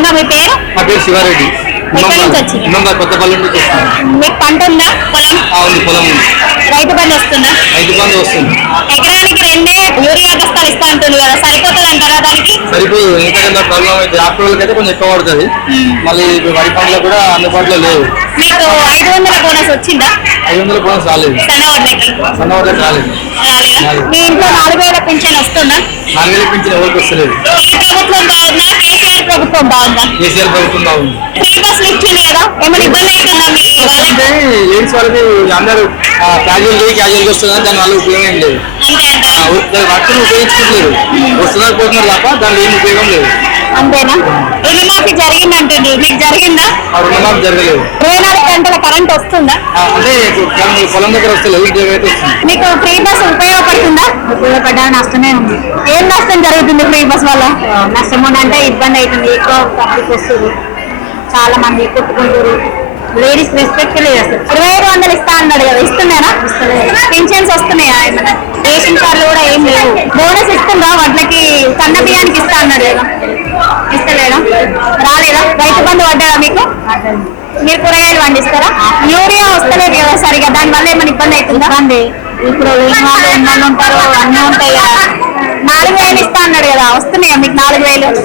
అన్న మీ పేరు? నా పేరు శివారెడ్డి. ఎక్కడి నుంచి వచ్చింది? కొత్తపల్లి నుంచి వస్తున్నాను. మీకు పంట ఉందా? పొలం ఉంది, పొలం ఉంది. రైతు బంధు వస్తుందా? రైతు బంధు వస్తుంది. ఎకరానికి 2 యూరియా బస్తాలు ఇస్తా అంటుంది కదా, సరిపోతుంది అంటారా దానికి? సరిపోదు, ఎందుకంటే ప్రాబ్లం అయితే ఆకుకూరలకి అయితే కొంచెం ఎక్కువ పడుతుంది. మళ్ళీ వరి పంటలకు కూడా అందుబాటులో లేవు. మీకు 500 బోనస్ వచ్చిందా? 500 బోనస్ రాలేదు. సన్నవాళ్ళకి రాలేదు. మీ ఇంట్లో 4000 పింఛన్ వస్తుందా? 4000 పింఛన్ ఎవరికి వస్తలేదు. ఈ ప్రభుత్వం బాగుందా, కేసీఆర్ ప్రభుత్వం బాగుందా? కేసీఆర్ ప్రభుత్వం బాగుంది. ఫ్రీ బస్సులు ఇచ్చింది కదా, ఏమైనా ఇబ్బంది అవుతుందా మీ వాళ్ళకి? లేడీస్ వాళ్ళకి అందరూ క్యాజువల్ వస్తుందని దాని వల్ల ఉపయోగం ఏం లేదు. అంతే అంటారా? వర్క్ను ఉపయోగించుకోవట్లేదు. వస్తున్నారు పోతున్నారు తప్ప దానిలో ఏం ఉపయోగం లేదు. అంతేనా? రుణమాఫీ జరిగిందంటుంది, మీకు జరిగిందా? ఆ రుణమాఫీ జరగలేదు. 24 గంటల కరెంట్ వస్తుందా? అంటే పొలం దగ్గర వస్తలేదు, ఇంటి దగ్గర అయితే వస్తుంది. మీకు ఫ్రీ బస్ ఉపయోగపడుతుందా? ఉపయోగపడ్డా నష్టమే ఉంది. ఏం నష్టం జరుగుతుంది ఫ్రీ బస్ వల్ల? నష్టం అంటే ఇబ్బంది అవుతుంది, ఎక్కువ పబ్లిక్ వస్తుంది, చాలా మంది కొట్టుకుంటారు, లేడీస్ రెస్పెక్ట్ లేదు అసలు. 2500 ఇస్తా అన్నాడు కదా, ఇస్తున్నారా? పెన్షన్స్ వస్తున్నాయా? ఏమన్నా రేషన్ కార్డులు కూడా ఏం లేవు. బోనస్ ఇస్తుందా? వడ్లకి సన్న బియ్యానికి ఇస్తా అన్నాడు కదా, ఇస్తలేదా? రాలేదా? రైతు బంధు పడ్డారా మీకు? మీరు కూరగాయలు పండిస్తారా? యూరియా వస్తలేదు కదా సరిగా, దాని వల్ల ఏమైనా ఇబ్బంది అవుతుందా? ఇప్పుడు వాళ్ళు ఉంటారు, అన్నీ ఉంటాయి కదా. 4000 ఇస్తా అన్నాడు కదా, వస్తున్నాయా మీకు 4000?